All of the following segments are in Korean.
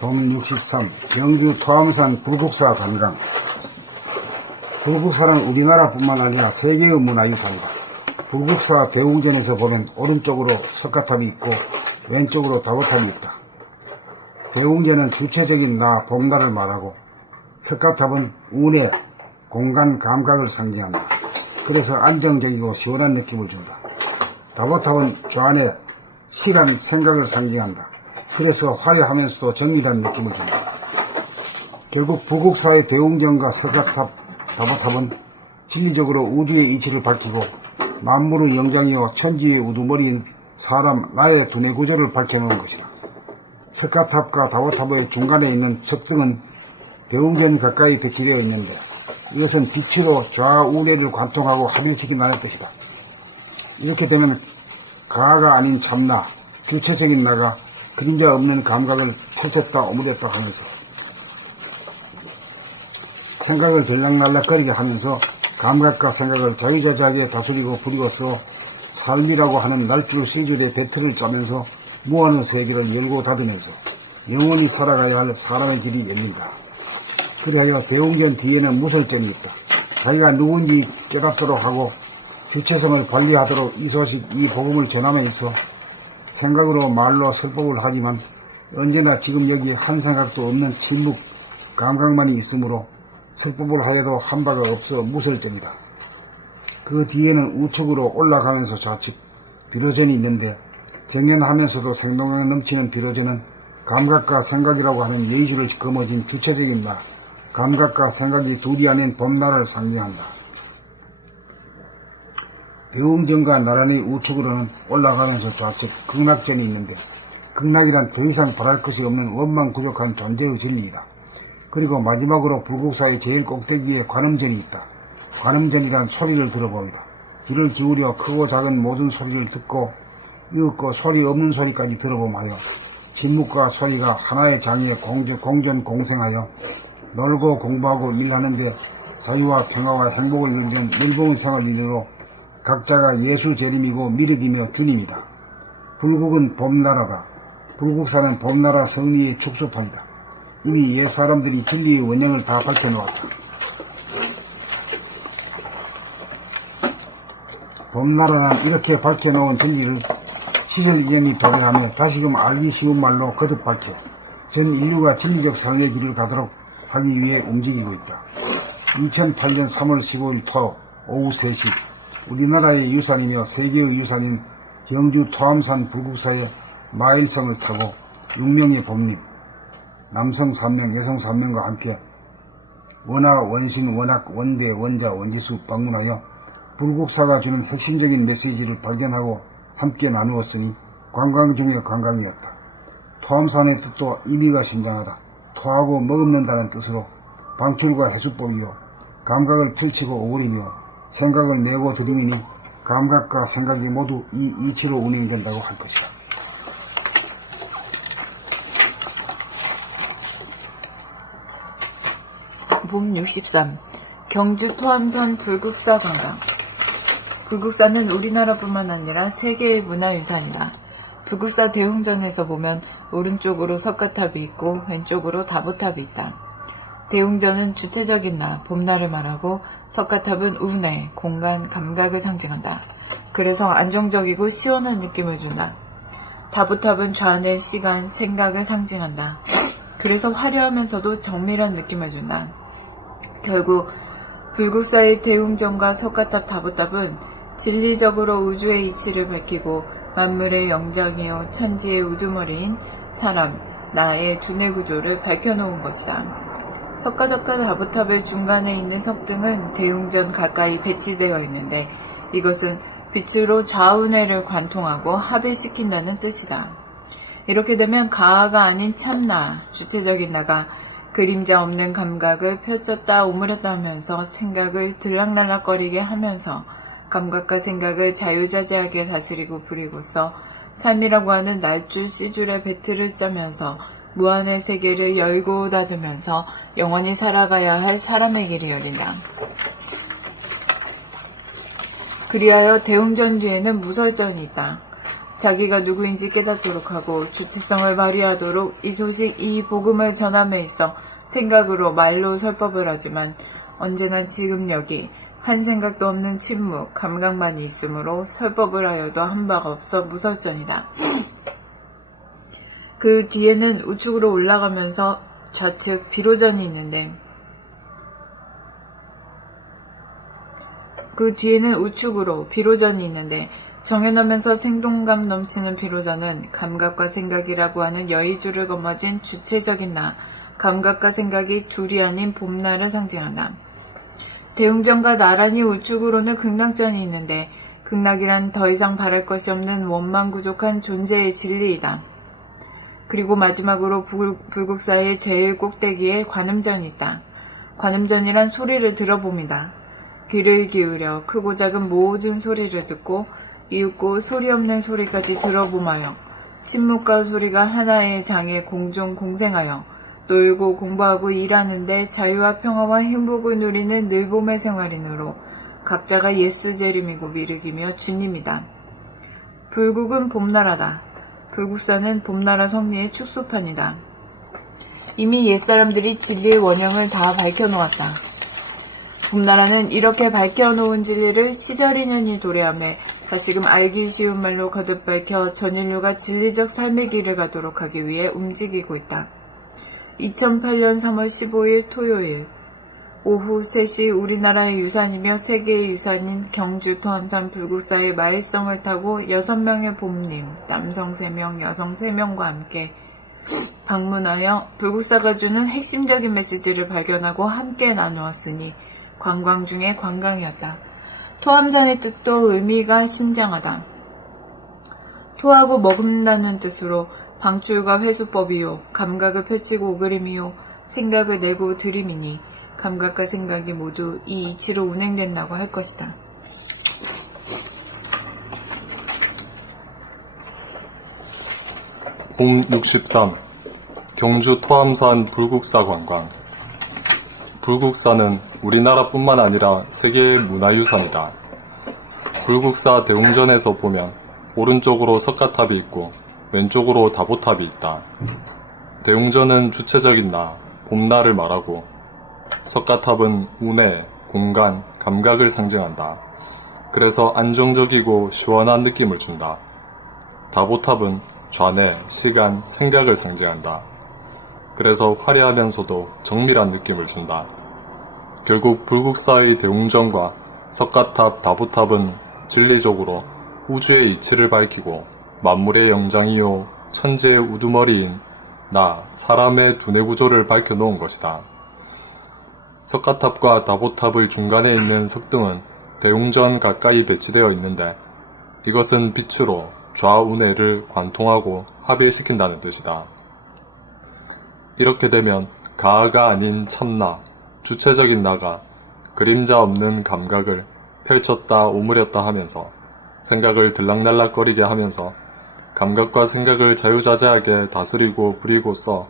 돔 63 영주 토암산 불국사 관광. 불국사는 우리나라뿐만 아니라 세계의 문화유산이다. 불국사 대웅전에서 보면 오른쪽으로 석가탑이 있고 왼쪽으로 다보탑이 있다. 대웅전은 주체적인 나 봄날을 말하고 석가탑은 운의 공간 감각을 상징한다. 그래서 안정적이고 시원한 느낌을 준다. 다보탑은 좌안의 시간, 생각을 상징한다. 그래서 화려하면서도 정밀한 느낌을 준다. 결국 불국사의 대웅전과 석가탑, 다보탑은 진리적으로 우주의 이치를 밝히고 만물의 영장이요 천지의 우두머리인 사람, 나의 두뇌 구조를 밝혀놓은 것이다. 석가탑과 다보탑의 중간에 있는 석등은 대웅전 가까이 배치되어 있는데 이것은 빛으로 좌우뇌를 관통하고 합일시킨다는 뜻이다. 이렇게 되면 가가 아닌 참나, 주체적인 나가 그림자 없는 감각을 펼쳤다 오므렸다 하면서 생각을 들락날락거리게 하면서 감각과 생각을 자유자재하게 다스리고 부리고서 삶이라고 하는 날줄 시줄의 배틀을 짜면서 무한의 세계를 열고 닫으면서 영원히 살아가야 할 사람의 길이 열린다. 그리하여 대웅전 뒤에는 무설점이 있다. 자기가 누군지 깨닫도록 하고 주체성을 관리하도록 이 소식, 이 복음을 전함에 있어 생각으로 말로 설법을 하지만 언제나 지금 여기 한 생각도 없는 침묵, 감각만이 있으므로 설법을 하여도 한 바가 없어 무설점이다. 그 뒤에는 우측으로 올라가면서 좌측 비로전이 있는데 정연하면서도 생동감 넘치는 비로전은 감각과 생각이라고 하는 예의주를 거머쥔 주체적인 나, 감각과 생각이 둘이 아닌 봄날을 상징한다. 대웅전과 나란히 우측으로는 올라가면서 좌측 극락전이 있는데 극락이란 더 이상 바랄 것이 없는 원망부족한 존재의 진리이다. 그리고 마지막으로 불국사의 제일 꼭대기에 관음전이 있다. 관음전이란 소리를 들어봅니다. 귀를 기울여 크고 작은 모든 소리를 듣고 이윽고 소리 없는 소리까지 들어봄하여 진묵과 소리가 하나의 장에 공존공생하여 놀고 공부하고 일하는데 자유와 평화와 행복을 누리는 일본 생활 인으로 각자가 예수 재림이고 미륵이며 주님이다. 불국은 봄나라다. 불국사는 봄나라 성리의 축소판이다. 이미 옛 사람들이 진리의 원형을 다 밝혀놓았다. 봄나라는 이렇게 밝혀놓은 진리를 시절 이전이 도래하며 다시금 알기 쉬운 말로 거듭 밝혀 전 인류가 진리적 삶의 길을 가도록 하기 위해 움직이고 있다. 2008년 3월 15일 토 오후 3시 우리나라의 유산이며 세계의 유산인 경주 토암산 불국사의 마일성을 타고 6명의 봄님, 남성 3명, 여성 3명과 함께 원화, 원신, 원학, 원대, 원자, 원지수 방문하여 불국사가 주는 핵심적인 메시지를 발견하고 함께 나누었으니 관광 중의 관광이었다. 토암산의 뜻도 의미가 심장하다. 토하고 머금는다는 뜻으로 방출과 해수법이요 감각을 펼치고 오그리며 생각을 내고 들이미니 감각과 생각이 모두 이 이치로 운행된다고 할 것이다. 봄 63 경주 토암산 불국사 관광. 불국사는 우리나라뿐만 아니라 세계의 문화유산이다. 불국사 대웅전에서 보면 오른쪽으로 석가탑이 있고 왼쪽으로 다보탑이 있다. 대웅전은 주체적인 나, 봄날을 말하고 석가탑은 운의, 공간, 감각을 상징한다. 그래서 안정적이고 시원한 느낌을 준다. 다보탑은 좌안의 시간, 생각을 상징한다. 그래서 화려하면서도 정밀한 느낌을 준다. 결국 불국사의 대웅전과 석가탑, 다보탑은 진리적으로 우주의 이치를 밝히고 만물의 영장이요 천지의 우두머리인 사람, 나의 두뇌 구조를 밝혀놓은 것이다. 석가탑과 다보탑의 중간에 있는 석등은 대웅전 가까이 배치되어 있는데 이것은 빛으로 좌우뇌를 관통하고 합일시킨다는 뜻이다. 이렇게 되면 가가 아닌 참나, 주체적인 나가 그림자 없는 감각을 펼쳤다 오므렸다 하면서 생각을 들락날락거리게 하면서 감각과 생각을 자유자재하게 다스리고 부리고서 삶이라고 하는 날줄 씨줄의 배틀을 짜면서 무한의 세계를 열고 닫으면서 영원히 살아가야 할 사람의 길이 열린다. 그리하여 대웅전 뒤에는 무설전이 있다. 자기가 누구인지 깨닫도록 하고 주체성을 발휘하도록 이 소식, 이 복음을 전함에 있어 생각으로 말로 설법을 하지만 언제나 지금 여기 한 생각도 없는 침묵, 감각만이 있으므로 설법을 하여도 한 바가 없어 무설전이다. 그 뒤에는 우측으로 올라가면서 좌측 비로전이 있는데 정해놓으면서 생동감 넘치는 비로전은 감각과 생각이라고 하는 여의주를 거머쥔 주체적인 나, 감각과 생각이 둘이 아닌 봄날을 상징한다. 대웅전과 나란히 우측으로는 극락전이 있는데 극락이란 더 이상 바랄 것이 없는 원망구족한 존재의 진리이다. 그리고 마지막으로 불국사의 제일 꼭대기에 관음전이 있다. 관음전이란 소리를 들어봅니다. 귀를 기울여 크고 작은 모든 소리를 듣고 이윽고 소리 없는 소리까지 들어보마요. 침묵과 소리가 하나의 장에 공존 공생하여 놀고 공부하고 일하는데 자유와 평화와 행복을 누리는 늘봄의 생활인으로 각자가 예스 재림이고 미륵이며 주님이다. 불국은 봄나라다. 불국사는 봄나라 성리의 축소판이다. 이미 옛사람들이 진리의 원형을 다 밝혀놓았다. 봄나라는 이렇게 밝혀놓은 진리를 시절인연이 도래하며 다시금 알기 쉬운 말로 거듭 밝혀 전인류가 진리적 삶의 길을 가도록 하기 위해 움직이고 있다. 2008년 3월 15일 토요일 오후 3시 우리나라의 유산이며 세계의 유산인 경주 토암산 불국사의 마일성을 타고 6명의 봄님, 남성 3명, 여성 3명과 함께 방문하여 불국사가 주는 핵심적인 메시지를 발견하고 함께 나누었으니 관광 중에 관광이었다. 토암산의 뜻도 의미가 신장하다. 토하고 먹는다는 뜻으로 방출과 회수법이요, 감각을 펼치고 오그림이요, 생각을 내고 들임이니 감각과 생각이 모두 이 이치로 운행된다고 할 것이다. 봄 63. 경주 토암산 불국사 관광. 불국사는 우리나라뿐만 아니라 세계의 문화유산이다. 불국사 대웅전에서 보면 오른쪽으로 석가탑이 있고 왼쪽으로 다보탑이 있다. 대웅전은 주체적인 나, 봄날을 말하고 석가탑은 운해, 공간, 감각을 상징한다. 그래서 안정적이고 시원한 느낌을 준다. 다보탑은 좌뇌, 시간, 생각을 상징한다. 그래서 화려하면서도 정밀한 느낌을 준다. 결국 불국사의 대웅전과 석가탑, 다보탑은 진리적으로 우주의 이치를 밝히고 만물의 영장이요 천재의 우두머리인 나, 사람의 두뇌 구조를 밝혀놓은 것이다. 석가탑과 다보탑의 중간에 있는 석등은 대웅전 가까이 배치되어 있는데 이것은 빛으로 좌우뇌를 관통하고 합일시킨다는 뜻이다. 이렇게 되면 가가 아닌 참나, 주체적인 나가 그림자 없는 감각을 펼쳤다 오므렸다 하면서 생각을 들락날락거리게 하면서 감각과 생각을 자유자재하게 다스리고 부리고써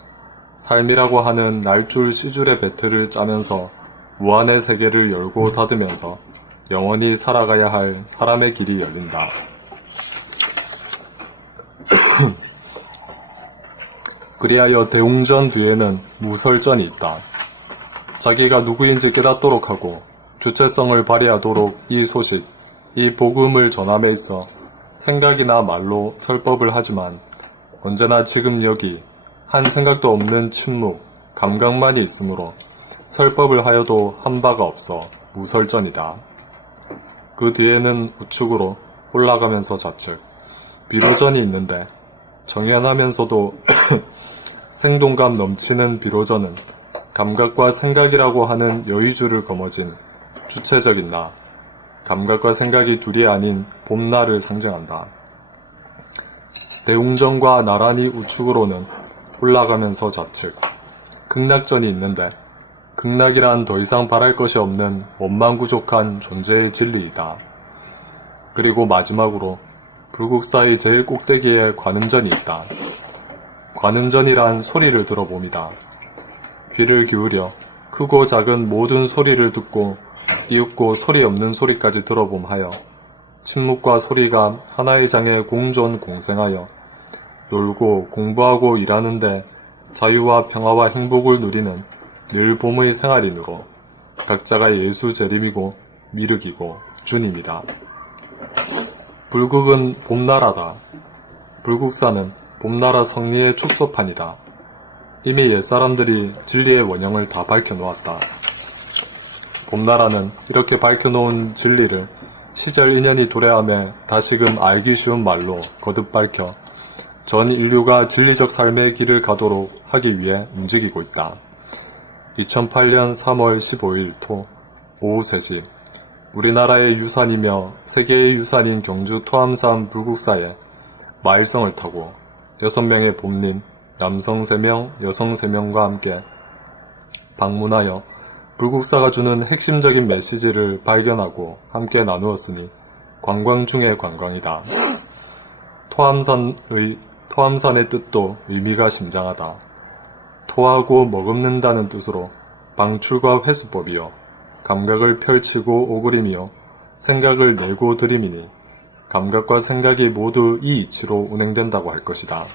삶이라고 하는 날줄 시줄의 배틀을 짜면서 무한의 세계를 열고 닫으면서 영원히 살아가야 할 사람의 길이 열린다. 그리하여 대웅전 뒤에는 무설전이 있다. 자기가 누구인지 깨닫도록 하고 주체성을 발휘하도록 이 소식, 이 복음을 전함에 있어 생각이나 말로 설법을 하지만 언제나 지금 여기 한 생각도 없는 침묵, 감각만이 있으므로 설법을 하여도 한 바가 없어 무설전이다. 그 뒤에는 우측으로 올라가면서 좌측, 비로전이 있는데 정연하면서도 생동감 넘치는 비로전은 감각과 생각이라고 하는 여의주를 거머쥔 주체적인 나, 감각과 생각이 둘이 아닌 봄날을 상징한다. 대웅전과 나란히 우측으로는 올라가면서 좌측, 극락전이 있는데 극락이란 더 이상 바랄 것이 없는 원망구족한 존재의 진리이다. 그리고 마지막으로 불국사의 제일 꼭대기에 관음전이 있다. 관음전이란 소리를 들어봅니다. 귀를 기울여 크고 작은 모든 소리를 듣고 이윽고 소리 없는 소리까지 들어봄하여 침묵과 소리가 하나의 장에 공존 공생하여 놀고 공부하고 일하는데 자유와 평화와 행복을 누리는 늘 봄의 생활인으로 각자가 예수 재림이고 미륵이고 주님이다. 불국은 봄나라다. 불국사는 봄나라 성리의 축소판이다. 이미 옛사람들이 진리의 원형을 다 밝혀놓았다. 봄나라는 이렇게 밝혀놓은 진리를 시절 인연이 도래하며 다시금 알기 쉬운 말로 거듭 밝혀 전 인류가 진리적 삶의 길을 가도록 하기 위해 움직이고 있다. 2008년 3월 15일 토 오후 3시 우리나라의 유산이며 세계의 유산인 경주 토암산 불국사에 마일성을 타고 6명의 봄님, 남성 3명, 여성 3명과 함께 방문하여 불국사가 주는 핵심적인 메시지를 발견하고 함께 나누었으니 관광 중의 관광이다. 토암산의 뜻도 의미가 심장하다. 토하고 머금는다는 뜻으로 방출과 회수법이요 감각을 펼치고 오그림이요 생각을 내고 들임이니 감각과 생각이 모두 이 이치로 운행된다고 할 것이다.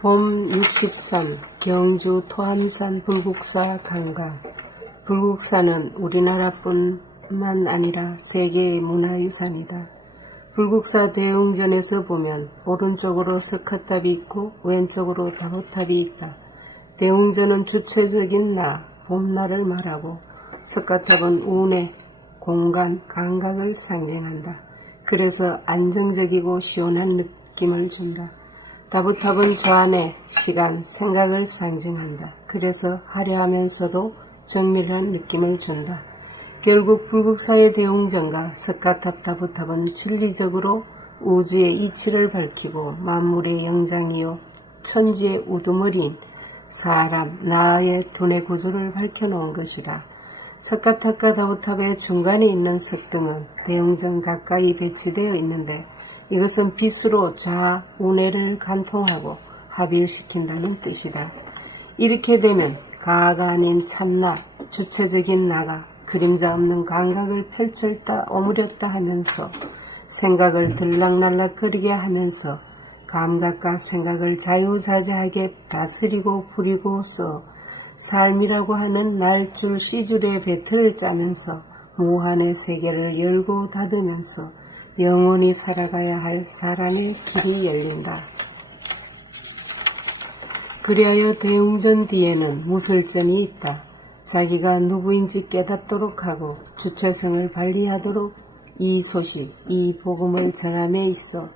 봄 63 경주 토암산 불국사 관광. 불국사는 우리나라뿐만 아니라 세계의 문화유산이다. 불국사 대웅전에서 보면 오른쪽으로 석화탑이 있고 왼쪽으로 다보탑이 있다. 대웅전은 주체적인 나, 봄날을 말하고 석화탑은 운해, 공간, 감각을 상징한다. 그래서 안정적이고 시원한 느낌을 준다. 다보탑은 좌뇌, 시간, 생각을 상징한다. 그래서 화려하면서도 정밀한 느낌을 준다. 결국 불국사의 대웅전과 석가탑, 다보탑은 진리적으로 우주의 이치를 밝히고 만물의 영장이요 천지의 우두머리인 사람, 나의 두뇌 구조를 밝혀놓은 것이다. 석가탑과 다보탑의 중간에 있는 석등은 대웅전 가까이 배치되어 있는데 이것은 빛으로 좌우뇌를 관통하고 합일시킨다는 뜻이다. 이렇게 되면 가가 아닌 참나, 주체적인 나가 그림자 없는 감각을 펼쳤다 오므렸다 하면서 생각을 들락날락거리게 하면서 감각과 생각을 자유자재하게 다스리고 부리고 써 삶이라고 하는 날줄 시줄의 배틀을 짜면서 무한의 세계를 열고 닫으면서 영원히 살아가야 할 사람의 길이 열린다. 그리하여 대웅전 뒤에는 무설전이 있다. 자기가 누구인지 깨닫도록 하고 주체성을 발휘하도록 이 소식, 이 복음을 전함에 있어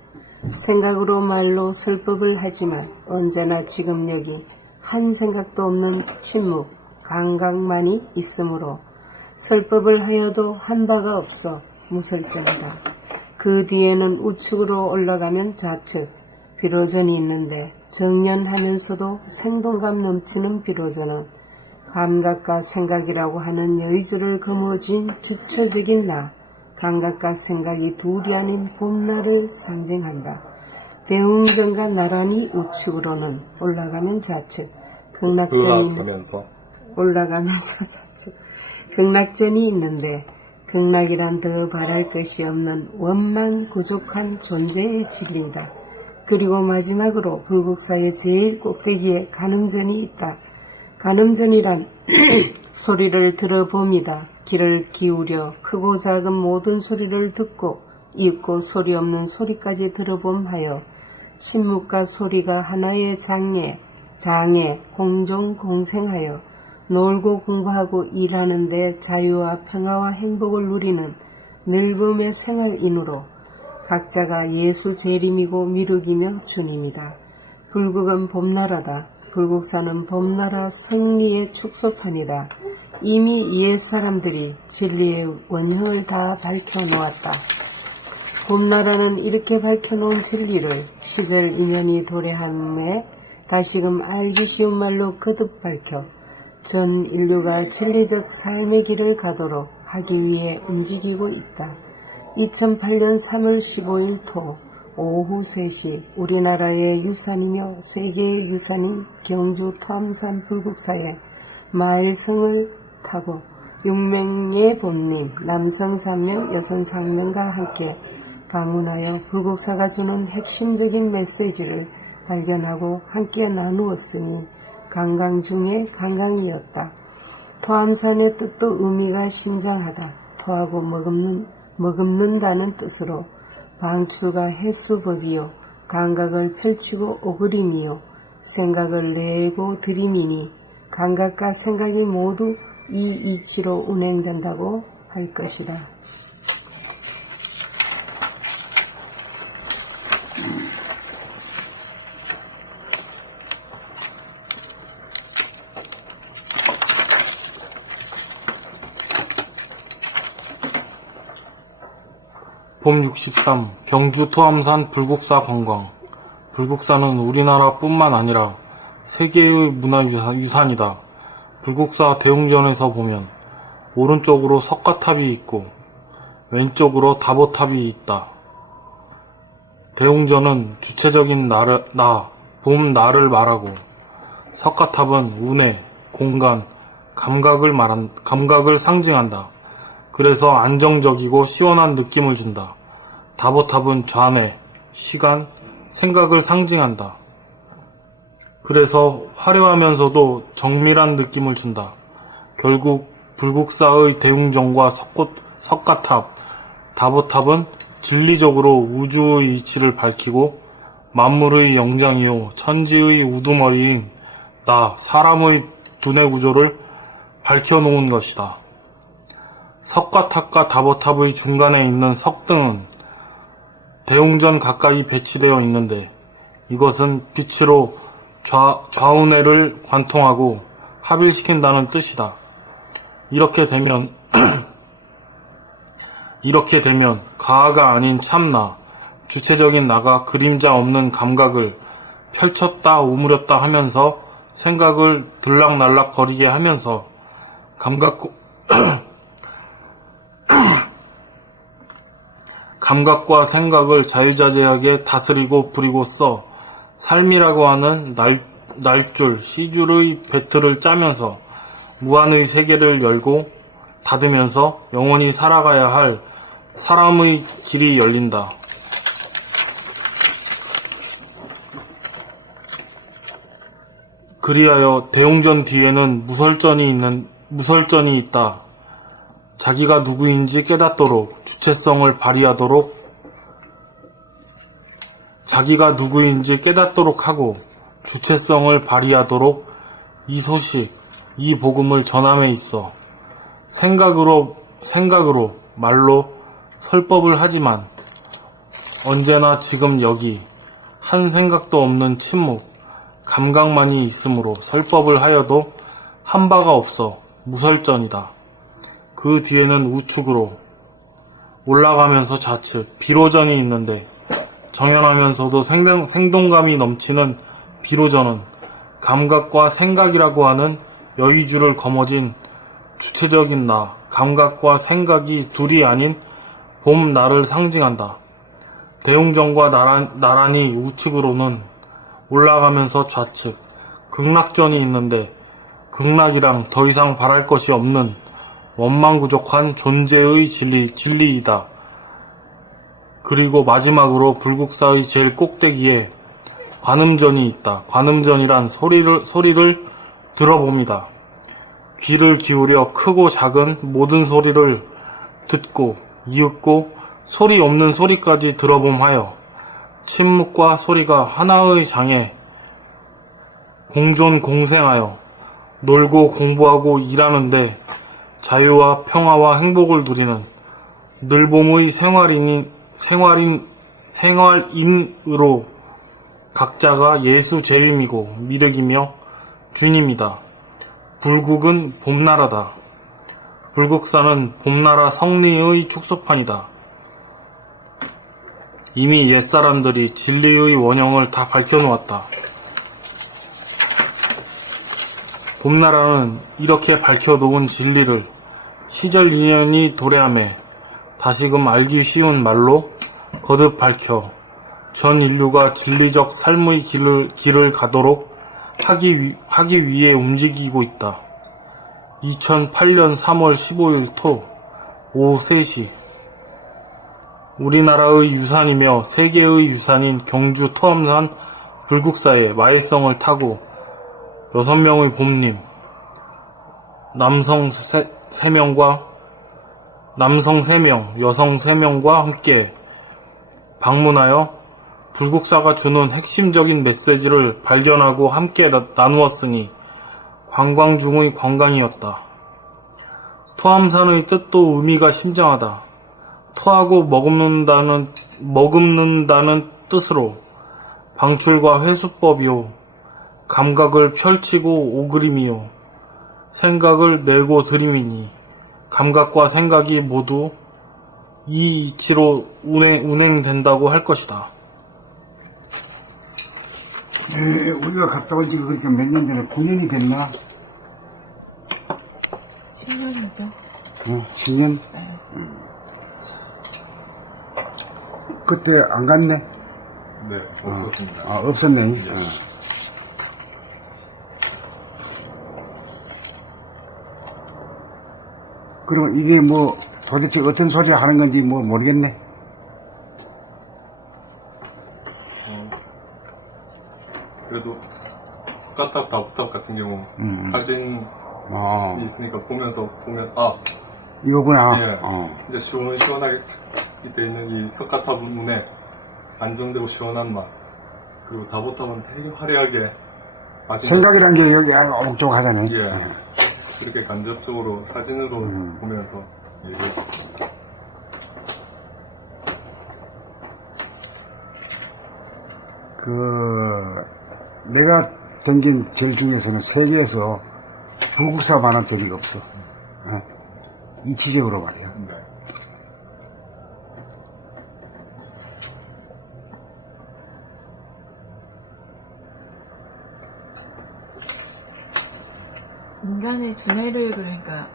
생각으로 말로 설법을 하지만 언제나 지금 여기 한 생각도 없는 침묵, 감각만이 있으므로 설법을 하여도 한 바가 없어 무설전이다. 그 뒤에는 우측으로 올라가면 좌측, 비로전이 있는데 정연하면서도 생동감 넘치는 비로전은 감각과 생각이라고 하는 여의주를 거머쥔 주체적인 나, 감각과 생각이 둘이 아닌 봄날을 상징한다. 대웅전과 나란히 우측으로는 올라가면 좌측, 올라가면서 좌측, 극락전이 있는데 극락이란 더 바랄 것이 없는 원만 부족한 존재의 진리이다. 그리고 마지막으로 불국사의 제일 꼭대기에 간음전이 있다. 간음전이란 소리를 들어봅니다. 귀를 기울여 크고 작은 모든 소리를 듣고 잊고 소리 없는 소리까지 들어봄하여 침묵과 소리가 하나의 장애 공존공생하여 놀고 공부하고 일하는데 자유와 평화와 행복을 누리는 늙음의 생활인으로 각자가 예수 재림이고 미륵이며 주님이다. 불국은 봄나라다. 불국사는 봄나라 승리의 축소판이다. 이미 옛 사람들이 진리의 원형을 다 밝혀놓았다. 봄나라는 이렇게 밝혀놓은 진리를 시절 인연이 도래함에 다시금 알기 쉬운 말로 거듭 밝혀 전 인류가 진리적 삶의 길을 가도록 하기 위해 움직이고 있다. 2008년 3월 15일 토 오후 3시 우리나라의 유산이며 세계의 유산인 경주 토암산 불국사에 마일성을 타고 6명의 본님, 남성 3명, 여성 3명과 함께 방문하여 불국사가 주는 핵심적인 메시지를 발견하고 함께 나누었으니 관광 중에 관광이었다. 토암산의 뜻도 의미가 신장하다. 토하고 머금는다는 뜻으로 방출과 해수법이요 감각을 펼치고 오그림이요 생각을 내고 들이미니 감각과 생각이 모두 이 이치로 운행된다고 할 것이다. 봄 63 경주 토암산 불국사 관광. 불국사는 우리나라뿐만 아니라 세계의 문화유산이다. 불국사 대웅전에서 보면 오른쪽으로 석가탑이 있고 왼쪽으로 다보탑이 있다. 대웅전은 주체적인 봄 나를 말하고 석가탑은 운해, 공간, 감각을 상징한다. 그래서 안정적이고 시원한 느낌을 준다. 다보탑은 좌뇌, 시간, 생각을 상징한다. 그래서 화려하면서도 정밀한 느낌을 준다. 결국 불국사의 대웅전과 석가탑, 다보탑은 진리적으로 우주의 이치를 밝히고 만물의 영장이요 천지의 우두머리인 나, 사람의 두뇌 구조를 밝혀놓은 것이다. 석가탑과 다보탑의 중간에 있는 석등은 대웅전 가까이 배치되어 있는데 이것은 빛으로 좌우뇌를 관통하고 합일시킨다는 뜻이다. 이렇게 되면 가하가 아닌 참나, 주체적인 나가 그림자 없는 감각을 펼쳤다 오므렸다 하면서 생각을 들락날락 거리게 하면서 감각과 생각을 자유자재하게 다스리고 부리고써 삶이라고 하는 날줄, 시줄의 배틀을 짜면서 무한의 세계를 열고 닫으면서 영원히 살아가야 할 사람의 길이 열린다. 그리하여 대웅전 뒤에는 무설전이 있다. 자기가 누구인지 깨닫도록 주체성을 발휘하도록 하고 주체성을 발휘하도록 이 소식, 이 복음을 전함에 있어 생각으로 말로 설법을 하지만 언제나 지금 여기 한 생각도 없는 침묵, 감각만이 있으므로 설법을 하여도 한 바가 없어 무설전이다. 그 뒤에는 우측으로 올라가면서 좌측 비로전이 있는데 정연하면서도 생동감이 넘치는 비로전은 감각과 생각이라고 하는 여의주를 거머쥔 주체적인 나, 감각과 생각이 둘이 아닌 봄 나를 상징한다. 대웅전과 나란히 우측으로는 올라가면서 좌측 극락전이 있는데 극락이랑 더 이상 바랄 것이 없는 원망부족한 존재의 진리이다. 그리고 마지막으로 불국사의 제일 꼭대기에 관음전이 있다. 관음전이란 소리를 들어봅니다. 귀를 기울여 크고 작은 모든 소리를 듣고 이윽고 소리 없는 소리까지 들어봄하여 침묵과 소리가 하나의 장에 공존공생하여 놀고 공부하고 일하는데 자유와 평화와 행복을 누리는 늘봄의 생활인으로 각자가 예수 재림이고 미륵이며 주인입니다. 불국은 봄나라다. 불국사는 봄나라 성리의 축소판이다. 이미 옛사람들이 진리의 원형을 다 밝혀놓았다. 봄나라는 이렇게 밝혀놓은 진리를 시절 인연이 도래하며 다시금 알기 쉬운 말로 거듭 밝혀 전 인류가 진리적 삶의 길을 가도록 하기 위해 움직이고 있다. 2008년 3월 15일 토 오후 3시 우리나라의 유산이며 세계의 유산인 경주 토암산 불국사에 마일성을 타고 6명의 봄님, 남성 3명과 남성 3명, 여성 3명과 함께 방문하여 불국사가 주는 핵심적인 메시지를 발견하고 함께 나누었으니 관광 중의 관광이었다. 토암산의 뜻도 의미가 심장하다. 토하고 머금는다는 뜻으로 방출과 회수법이요. 감각을 펼치고 오그림이요. 생각을 내고 들임이니 감각과 생각이 모두 이 이치로 운행된다고 할 것이다. 우리가 갔다 온 지가 그렇게 몇 년 전에 9년이 됐나? 10년이죠. 10년? 네. 그때 안 갔네? 네, 없었습니다. 없었네. 예. 그럼 이게 뭐 도대체 어떤 소리 하는 건지 뭐 모르겠네. 그래도 석가탑, 다부탑 같은 경우 사진이 있으니까 보면 이거구나. 예, 이제 시원하게 돼 있는 이 석가탑 문에 안정되고 시원한 맛. 그리고 다부탑은 되게 화려하게 생각이란 게 여기 오목조목하잖아요. 예, 이렇게 간접적으로 사진으로 보면서 얘기했었습니다. 내가 댕긴 절 중에서는 세계에서 불국사만한 절이 없어. 이치적으로 말이야. 네. 인간의 두뇌를 그러니까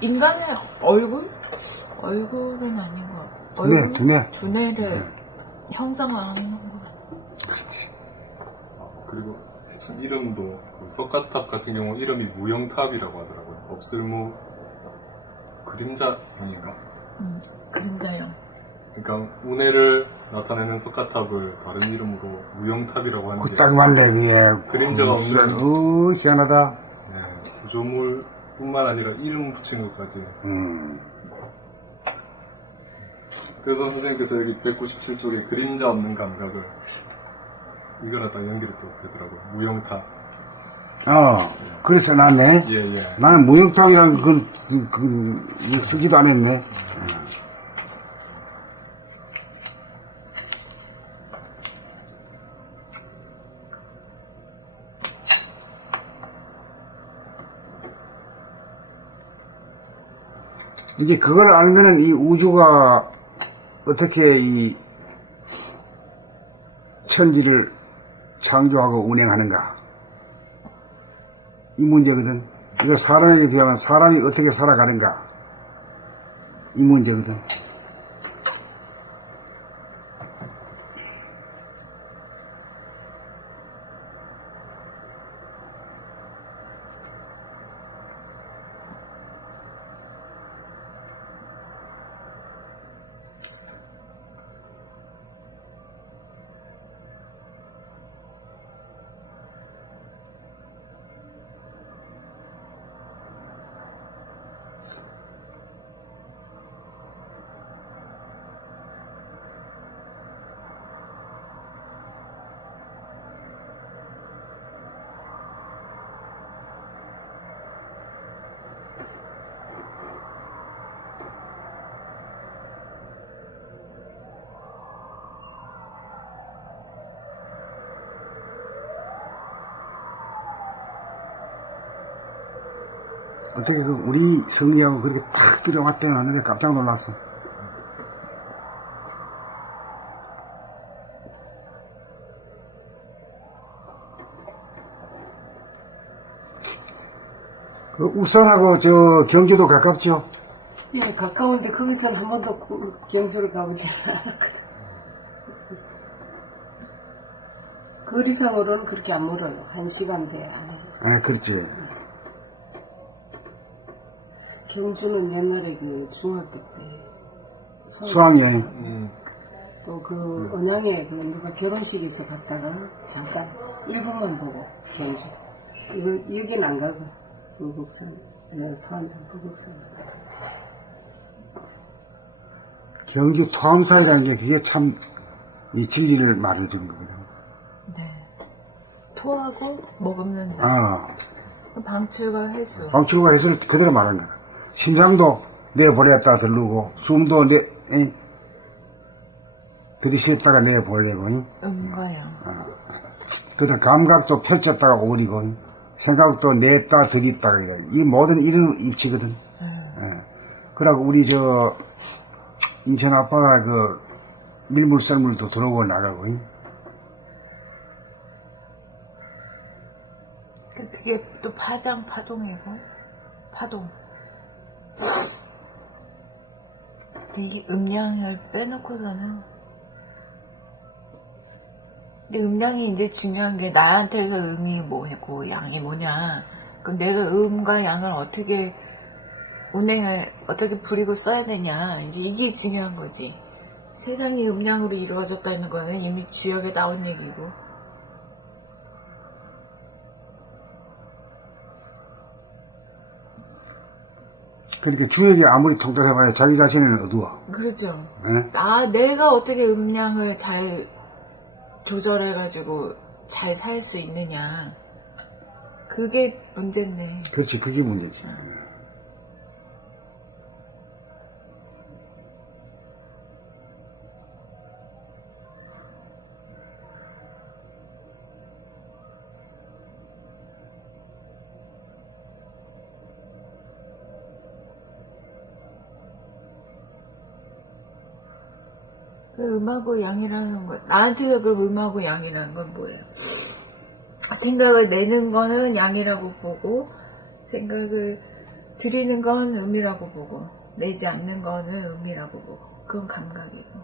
인간의 얼굴은 아닌 것 같고 두뇌를 형상화하는 것 같고. 그리고 참 이름도 그 석가탑 같은 경우 이름이 무형탑이라고 하더라고요. 없을무 그림자형인가? 그림자형. 그러니까 운해를 나타내는 석가탑을 다른 이름으로 무형탑이라고 하는 게 딱 맞네, 위에. 그림자가 없는 희한하다. 구조물뿐만 아니라 이름 붙인 것까지. 그래서 선생님께서 여기 197쪽에 그림자 없는 감각을 이거랑 딱 연결이 또 되더라고요. 무형탑. 그래서 났네. 예. 나는 무형탑이라는 쓰지도 않았네. 이제 그걸 알면은 이 우주가 어떻게 이 천지를 창조하고 운행하는가 이 문제거든. 이거 사람에게 비하면 사람이 어떻게 살아가는가 이 문제거든. 어떻게 우리 성리하고 그렇게 딱 들어왔대요 하는데 깜짝 놀랐어. 그 울산하고 저 경기도 가깝죠? 예, 가까운데 거기서는 한 번도 경주를 가보지 않았거든. 거리상으로는 그렇게 안 멀어요. 1시간대 안에. 아, 그렇지. 경주는 옛날에 그 중학교 때 수학여행. 또 그 언양에 그 누가 결혼식이 있어 갔다가 잠깐 1분만 보고 경주. 여긴 안 가고 불국산, 토안산 불국산. 경주 토암사이라는 게 그게 참 이 질리를 말해주는 거거든. 네. 토하고 머금는다. 아, 방출과 회수. 방출과 해수를 그대로 말하는 거야. 심장도 내보냈다 들르고, 숨도 들이쉬었다가 내보내고, 음과 양. 그다음 감각도 펼쳤다가 오리고, 생각도 냈다 들이다가 이래. 이 모든 이런 입치거든. 예. 그러고 우리 인천 아빠가 밀물 썰물도 들어오고 나가고. 그게 또 파동이고, 파동. 이 음량을 빼놓고서는, 근데 음량이 이제 중요한 게 나한테서 음이 뭐고 양이 뭐냐. 그럼 내가 음과 양을 어떻게 운행을 어떻게 부리고 써야 되냐. 이제 이게 중요한 거지. 세상이 음량으로 이루어졌다는 거는 이미 주역에 나온 얘기고. 그러니까 주역이 아무리 통달해봐야 자기 자신은 어두워. 그렇죠. 예? 내가 어떻게 음량을 잘 조절해가지고 잘 살 수 있느냐. 그게 문제네. 그렇지, 그게 문제지. 그 음하고 양이라는 것, 나한테서 그럼 음하고 양이라는 건 뭐예요? 생각을 내는 거는 양이라고 보고, 생각을 들이는 건 음이라고 보고, 내지 않는 거는 음이라고 보고, 그건 감각이고.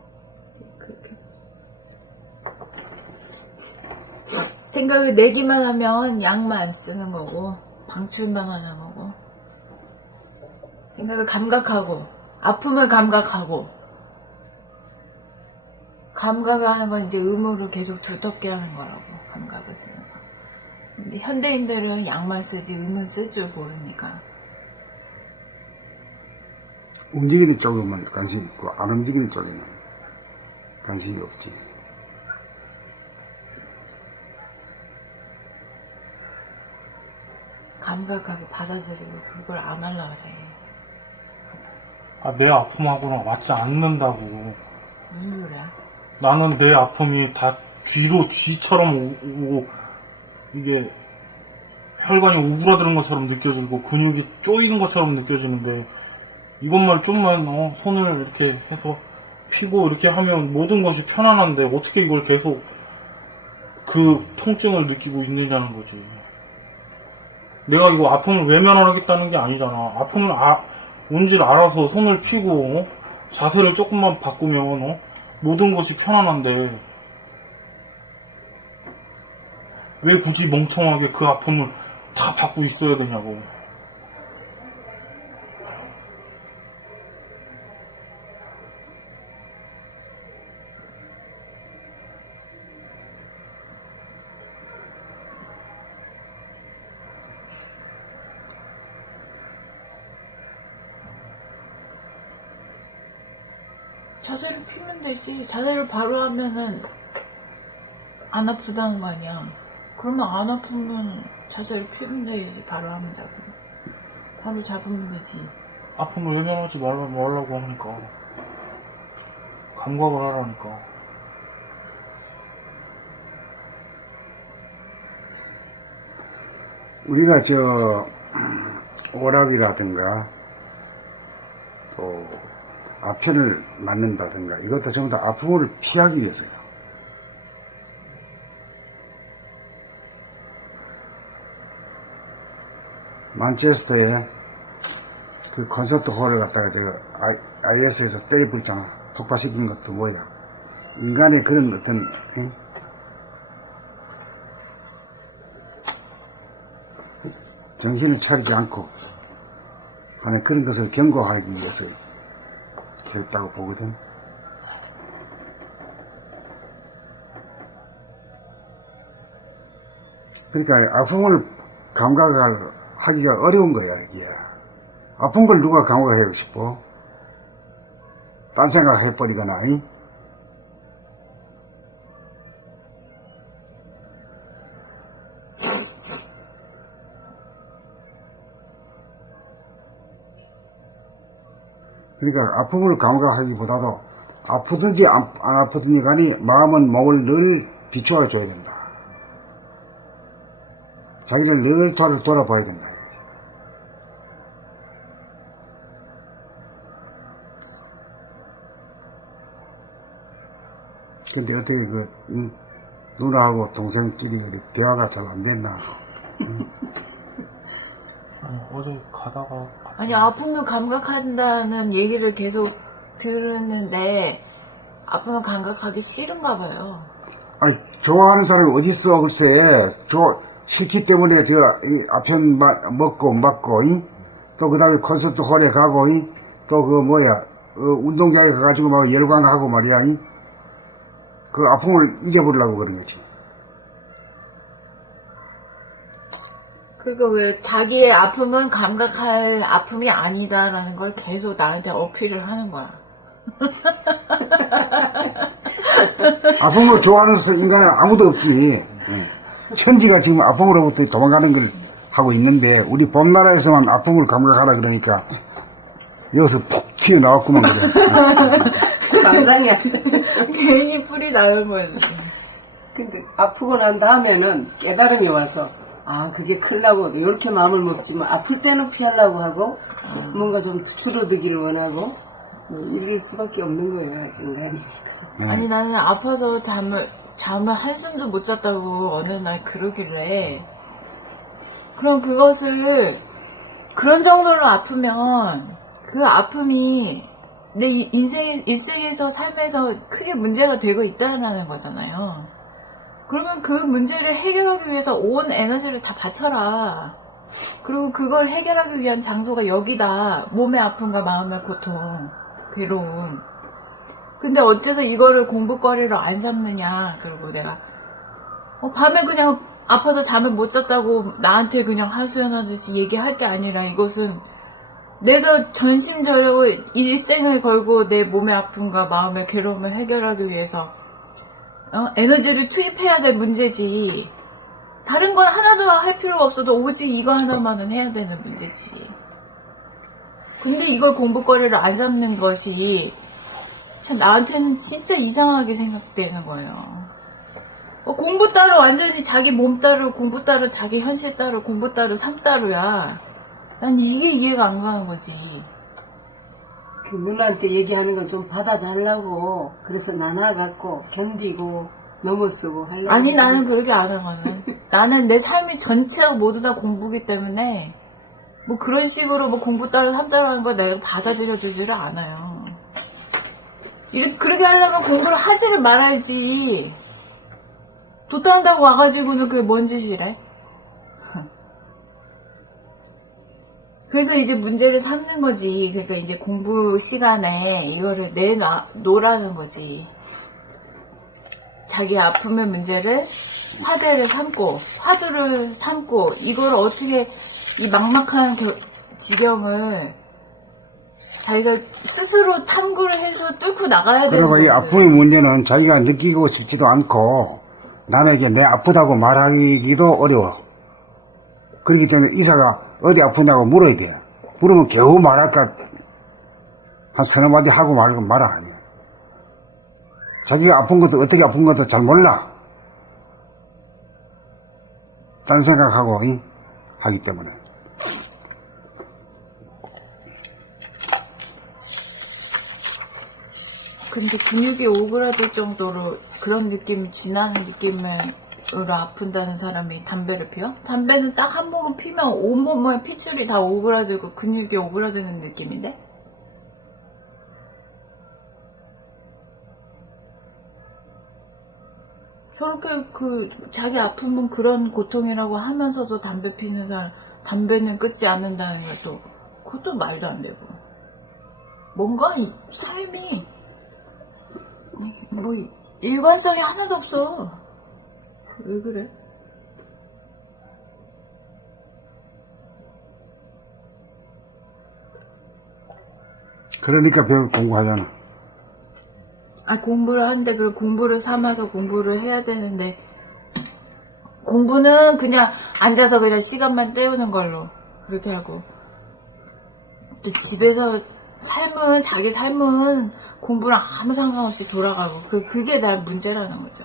그렇게. 생각을 내기만 하면 양만 쓰는 거고, 방출만 하는 거고, 생각을 감각하고, 아픔을 감각하고, 감각을 하는 건 이제 음으로 계속 두텁게 하는 거라고, 감각을 쓰는 거. 근데 현대인들은 양만 쓰지 음은 쓸 줄 모르니까. 움직이는 쪽에만 관심이 있고, 안 움직이는 쪽에는 관심이 없지. 감각하고 받아들이고 그걸 안 하려고 그래. 아, 내 아픔하고는 맞지 않는다고. 무슨 소리야? 나는 내 아픔이 다 쥐처럼 오고, 이게 혈관이 오그라드는 것처럼 느껴지고 근육이 쪼이는 것처럼 느껴지는데, 이것만 좀만 손을 이렇게 해서 피고 이렇게 하면 모든 것이 편안한데 어떻게 이걸 계속 그 통증을 느끼고 있느냐는 거지. 내가 이거 아픔을 외면하겠다는 게 아니잖아. 아픔을 온지를 알아서 손을 피고 자세를 조금만 바꾸면 모든 것이 편안한데, 왜 굳이 멍청하게 그 아픔을 다 받고 있어야 되냐고. 자세를 피면 되지. 자세를 바로 하면은 안 아프다는 거 아니야. 그러면 안 아프면 자세를 피면 되지. 바로 하면 되고. 바로 잡으면 되지. 아픔을 외면하지 말라고 하니까. 감각을 하라니까. 우리가 오락이라든가, 또, 아편을 맞는다든가, 이것도 전부 다 아픔을 피하기 위해서요. 만체스터에 그 콘서트 홀을 갖다가 IS에서 때려부었잖아. 폭파시킨 것도 뭐야. 인간의 그런 어떤, 정신을 차리지 않고 하는 그런 것을 경고하기 위해서 했다고 보거든. 그러니까 아픔을 감각하기가 어려운 거야, 이게. 아픈 걸 누가 감각하고 싶어? 딴 생각 해버리거나, 이? 그러니까 아픔을 감각하기보다도 아프든지 안 아프든지 간에 마음은 몸을 늘 비추어 줘야 된다. 자기를 늘 돌아봐야 된다. 근데 어떻게 누나하고 동생끼리 대화가 잘 안 됐나? 아니, 어제 가다가 아니, 아픔을 감각한다는 얘기를 계속 들었는데, 아픔을 감각하기 싫은가 봐요. 아니, 좋아하는 사람이 어딨어, 글쎄. 싫기 때문에 이 아편 먹고, 맞고, 또 그 다음에 콘서트 홀에 가고, 또 운동장에 가가지고 막 열광하고 말이야, 그 아픔을 잊어버리려고 그런 거지. 그러니까 왜 자기의 아픔은 감각할 아픔이 아니다라는 걸 계속 나한테 어필을 하는 거야. 아픔을 좋아하는 인간은 아무도 없지. 천지가 지금 아픔으로부터 도망가는 걸 하고 있는데, 우리 봄나라에서만 아픔을 감각하라 그러니까, 여기서 푹 튀어나왔구만, 그래. 감당이 안 돼. 괜히 풀이 나는 거예요. 근데 아프고 난 다음에는 깨달음이 와서 아 그게 크려고 이렇게 마음을 먹지만 아플 때는 피하려고 하고 뭔가 좀 줄어들기를 원하고 뭐 이럴 수밖에 없는 거예요 아직 인간이. 아니, 나는 아파서 잠을 한숨도 못 잤다고 어느 날 그러길래, 그럼 그것을 그런 정도로 아프면 그 아픔이 내 일생에서 삶에서 크게 문제가 되고 있다는 거잖아요. 그러면 그 문제를 해결하기 위해서 온 에너지를 다 바쳐라. 그리고 그걸 해결하기 위한 장소가 여기다. 몸의 아픔과 마음의 고통, 괴로움. 근데 어째서 이거를 공부거리로 안 삼느냐. 그리고 내가 밤에 그냥 아파서 잠을 못 잤다고 나한테 그냥 하소연하듯이 얘기할 게 아니라, 이것은 내가 전심전력으로 일생을 걸고 내 몸의 아픔과 마음의 괴로움을 해결하기 위해서 에너지를 투입해야 될 문제지. 다른 건 하나도 할 필요가 없어도 오직 이거 하나만은 해야 되는 문제지. 근데 이걸 공부거리를 안 삼는 것이 참 나한테는 진짜 이상하게 생각되는 거예요. 공부 따로 완전히 자기 몸 따로, 공부 따로, 자기 현실 따로, 공부 따로, 삶 따로야. 난 이게 이해가 안 가는 거지. 그 누나한테 얘기하는 걸 좀 받아달라고 그래서 나눠갖고 견디고 넘어쓰고 하려고. 아니, 나는 그렇게 안 하거든. 나는 내 삶이 전체가 모두 다 공부기 때문에 뭐 그런 식으로 뭐 공부 따로 삶 따로 하는 걸 내가 받아들여주지를 않아요. 그렇게 하려면 공부를 하지를 말아야지. 도딴다고 와가지고는 그게 뭔 짓이래? 그래서 이제 문제를 삼는 거지. 그러니까 이제 공부 시간에 이거를 내놓으라는 거지. 자기 아픔의 문제를 화제를 삼고, 화두를 삼고, 이걸 어떻게 이 막막한 지경을 자기가 스스로 탐구를 해서 뚫고 나가야 되는 그리고 거지. 이 아픔의 문제는 자기가 느끼고 싶지도 않고, 남에게 내 아프다고 말하기도 어려워. 그렇기 때문에 의사가 어디 아프냐고 물어야 돼. 물으면 겨우 말할까, 한 서너 마디 하고 말고 말아. 아니야. 자기가 아픈 것도 어떻게 아픈 것도 잘 몰라. 딴 생각하고 하기 때문에. 근데 근육이 오그라들 정도로 그런 느낌이 쥐나는 느낌으로 아픈다는 사람이 담배를 피워? 담배는 딱 한 모금 피면 온몸에 피줄이 다 오그라들고 근육이 오그라드는 느낌인데? 저렇게 자기 아픔은 그런 고통이라고 하면서도 담배 피는 사람, 담배는 끊지 않는다는 것도 그것도 말도 안 되고 뭔가 삶이 뭐 일관성이 하나도 없어. 왜 그래? 그러니까 공부하잖아. 공부를 하는데 그 공부를 삼아서 공부를 해야 되는데 공부는 그냥 앉아서 그냥 시간만 때우는 걸로 그렇게 하고 또 집에서 자기 삶은 공부랑 아무 상관없이 돌아가고 그게 난 문제라는 거죠.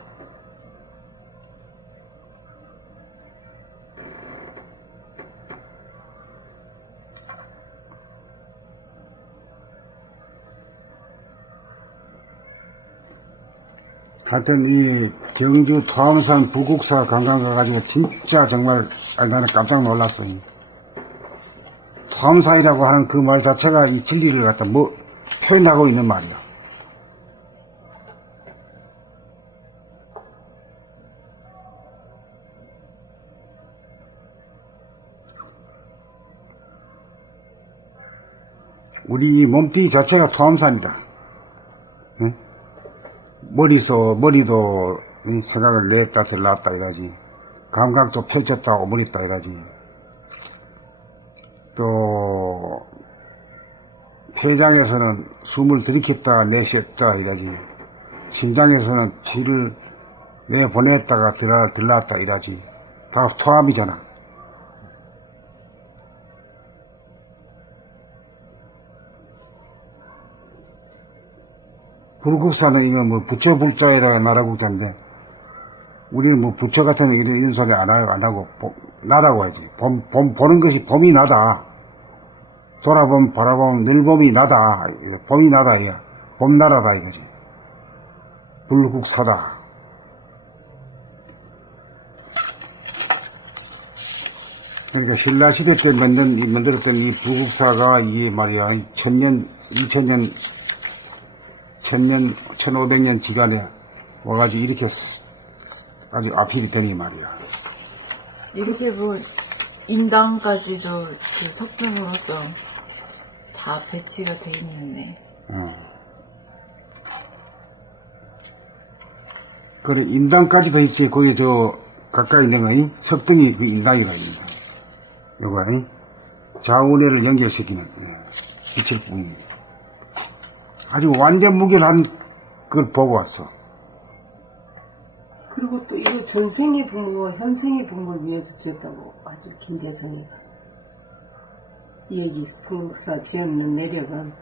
하여튼 이 경주 토암산 부국사 관광 가가지고 진짜 정말 나는 깜짝 놀랐어요. 토암산이라고 하는 그 말 자체가 이 진리를 갖다 표현하고 있는 말이야. 우리 몸뚱이 자체가 토암산이다. 응? 머리도 생각을 냈다 들렀다 이러지. 감각도 펼쳤다 오므렸다 이러지. 또 폐장에서는 숨을 들이켰다 내쉬었다 이러지. 심장에서는 피를 내보냈다가 들렀다 이러지. 다 토암이잖아. 불국사는 이거 뭐 부처 불자에다가 나라국자인데 우리는 뭐 부처 같은 이런 소리 안 하고 나라고 하지. 보는 것이 봄이 나다. 바라보면 늘 봄이 나다. 봄이 나다 이야. 봄나라다 이거지. 불국사다. 그러니까 신라시대 때 만들었던 이 불국사가 이게 말이야 1000년, 2000년 1000년, 1500년 기간에 와가지고 이렇게 아주 앞이 되니 말이야. 이렇게 뭐 인당까지도 그 석등으로서 다 배치가 돼 있는데. 그래 인당까지도 있지. 거기 가까이 있는 거니 석등이 그 인당이라 있는 거. 요거 좌우내를 연결시키는 빛을 뿐. 아주 완전 무결한 걸 보고 왔어. 그리고 또 이거 전생의 부모와 현생의 부모를 위해서 지었다고 아주 김대성이가 이 얘기 불국사 지었는 내력은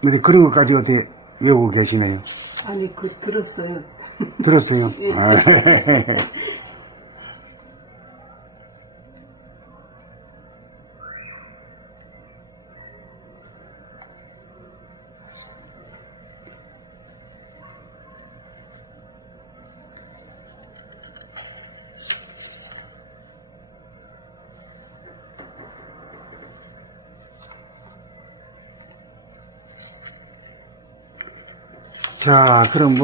근데 그런 것까지 어떻게 외우고 계시네요? 아니 들었어요. 들었어요? 자, 그럼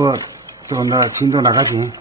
또 진도 나가지.